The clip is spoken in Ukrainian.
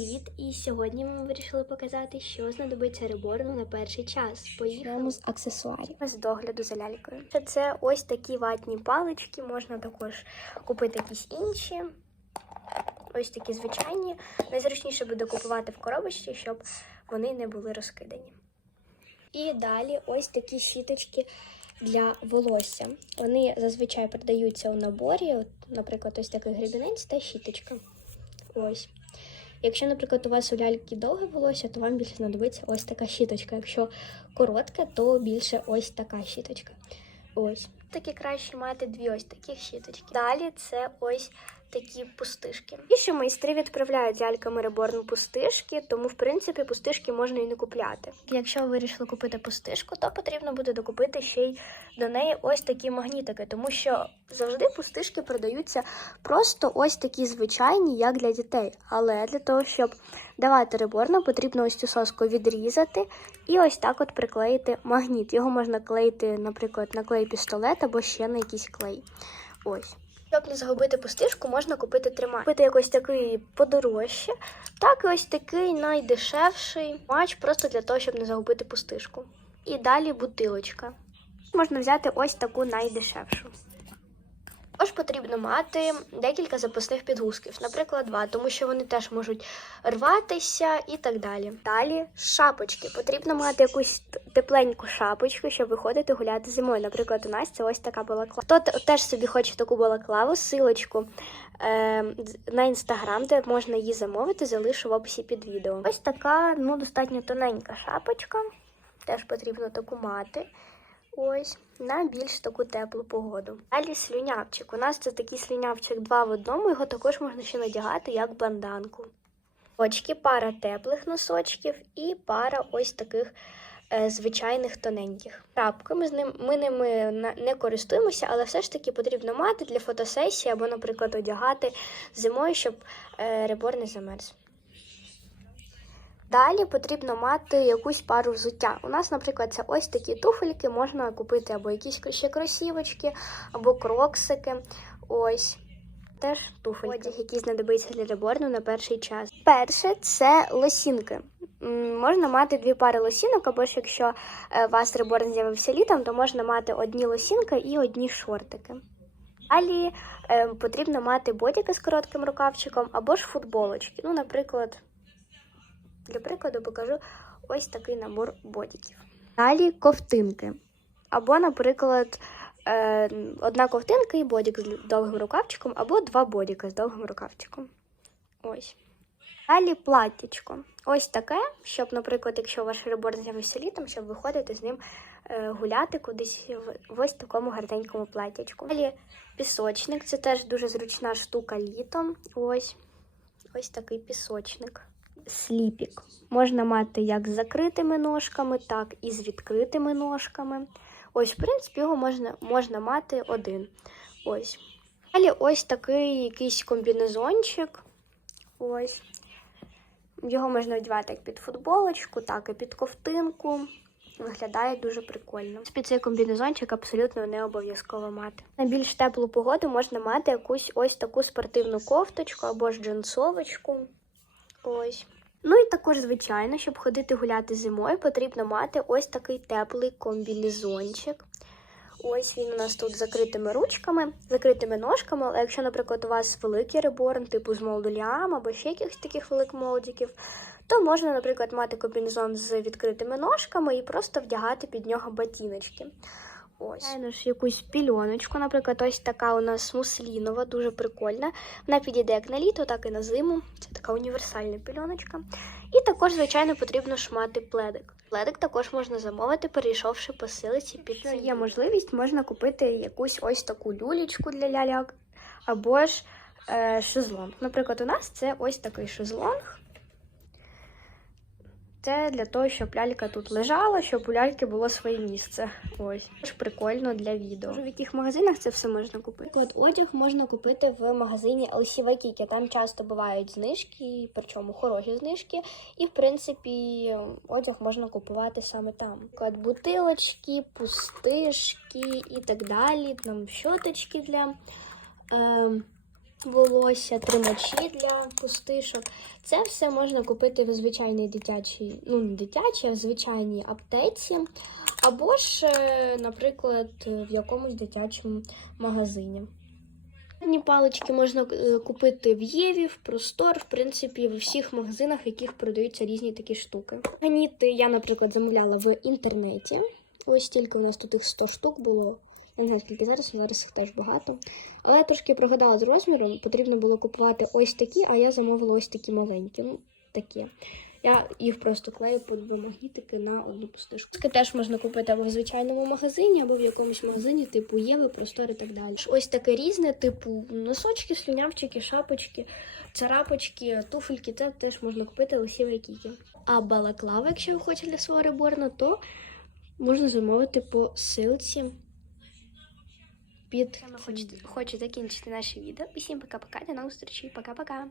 Привіт! І сьогодні ми вирішили показати, що знадобиться реборну на перший час. Поїхали з аксесуарів. з догляду за лялькою. Це ось такі ватні палички, можна також купити якісь інші. Ось такі звичайні. Найзручніше буде купувати в коробочці, щоб вони не були розкидані. І далі ось такі щіточки для волосся. Вони зазвичай продаються у наборі, от, наприклад, ось такий гребінець та щіточка. Ось. Якщо, наприклад, у вас у ляльки довге волосся, то вам більше знадобиться ось така щіточка. Якщо коротке, то більше ось така щіточка. Ось. Такі краще мати дві ось таких щіточки. Далі це ось такі пустишки. І що майстри відправляють ляльками реборн пустишки, тому в принципі пустишки можна і не купляти. Якщо ви вирішили купити пустишку, то потрібно буде докупити ще й до неї ось такі магнітики, тому що завжди пустишки продаються просто ось такі звичайні, як для дітей. Але для того, щоб давати реборна, потрібно ось цю соску відрізати і ось так от приклеїти магніт. Його можна клеїти, наприклад, на клей пістолет або ще на якийсь клей. Ось. Щоб не загубити пустишку, можна купити тримач. Купити якось такий подорожче, так і ось такий найдешевший матч, просто для того, щоб не загубити пустишку. І далі бутилочка. Можна взяти ось таку найдешевшу. Також потрібно мати декілька запасних підгузків, наприклад, два, тому що вони теж можуть рватися і так далі. Далі шапочки. Потрібно мати якусь тепленьку шапочку, щоб виходити гуляти зимою. Наприклад, у нас це ось така балаклава. Хто теж собі хоче таку балаклаву, силочку е, на інстаграм, де можна її замовити, залишу в описі під відео. Ось така, ну, достатньо тоненька шапочка. Теж потрібно таку мати. Ось на більш таку теплу погоду. Далі слюнявчик. У нас це такий слюнявчик два в одному. Його також можна ще надягати як банданку. Очки, пара теплих носочків і пара ось таких е, звичайних тоненьких. Крапками з ним ми ними не користуємося, але все ж таки потрібно мати для фотосесії або, наприклад, одягати зимою, щоб е, ребор не замерз. Далі потрібно мати якусь пару взуття. У нас, наприклад, це ось такі туфельки, можна купити або якісь ще кросівочки, або кроксики. Ось. Теж туфельки, Одяг, який знадобиться для реборну на перший час. Перше це лосінки. Можна мати дві пари лосінок, або ж якщо е, у вас реборн з'явився літом, то можна мати одні лосінки і одні шортики. Далі е, потрібно мати бодіки з коротким рукавчиком або ж футболочки. Ну, наприклад, для прикладу покажу ось такий набор бодіків. Далі ковтинки. Або, наприклад, е, одна ковтинка і бодік з довгим рукавчиком, або два бодіка з довгим рукавчиком. Ось. Далі платтячко. Ось таке, щоб, наприклад, якщо ваш реборн з'явився літом, щоб виходити з ним е, гуляти кудись в ось такому гарненькому платтячку. Далі пісочник це теж дуже зручна штука літом. Ось. Ось такий пісочник. Сліпік. Можна мати як з закритими ножками, так і з відкритими ножками. Ось, в принципі, його можна, можна мати один. Ось. Далі ось такий якийсь комбінезончик. Ось. Його можна одягати як під футболочку, так і під ковтинку. Виглядає дуже прикольно. Під цей комбінезончик абсолютно не обов'язково мати. На більш теплу погоду можна мати якусь ось таку спортивну кофточку або ж джинсовочку. Ось. Ну і також, звичайно, щоб ходити гуляти зимою, потрібно мати ось такий теплий комбінезончик. Ось він у нас тут з закритими ручками, закритими ножками. Але якщо, наприклад, у вас великий реборн, типу з молдулям або ще якихось таких великих молдиків, то можна, наприклад, мати комбінезон з відкритими ножками і просто вдягати під нього ботиночки. Ось. Звичайно ж, якусь пільоночку, наприклад, ось така у нас муслінова, дуже прикольна. Вона підійде як на літо, так і на зиму. Це така універсальна пільоночка. І також, звичайно, потрібно ж мати пледик. Пледик також можна замовити, перейшовши по силиці під Якщо є можливість, можна купити якусь ось таку люлічку для ляляк, або ж е, шезлонг. Наприклад, у нас це ось такий шезлонг. Це для того, щоб лялька тут лежала, щоб у ляльки було своє місце. Ось. Тож прикольно для відео. В яких магазинах це все можна купити? От одяг можна купити в магазині LC Waikiki. Там часто бувають знижки, причому хороші знижки. І, в принципі, одяг можна купувати саме там. Наприклад, бутилочки, пустишки і так далі. Там щоточки для. Е, волосся, тримачі для пустишок. Це все можна купити в звичайній дитячій, ну не дитячій, а в звичайній аптеці. Або ж, е, наприклад, в якомусь дитячому магазині. Ні палички можна е, купити в Єві, в Простор, в принципі, в всіх магазинах, в яких продаються різні такі штуки. Магніти я, наприклад, замовляла в інтернеті. Ось тільки у нас тут їх 100 штук було. Не знаю, скільки зараз, але зараз їх теж багато. Але я трошки прогадала з розміром. Потрібно було купувати ось такі, а я замовила ось такі маленькі. Ну, такі. Я їх просто клею по два магнітики на одну пустишку. Теж можна купити або в звичайному магазині, або в якомусь магазині, типу Єви, Простор і так далі. Ось таке різне, типу носочки, слюнявчики, шапочки, царапочки, туфельки. Це теж можна купити лисіві кіки. А балаклава, якщо ви хочете для свого реборна, то можна замовити по ссылці під. Хочу закінчити наше відео. Усім пока-пока, до нових зустрічей. Пока-пока.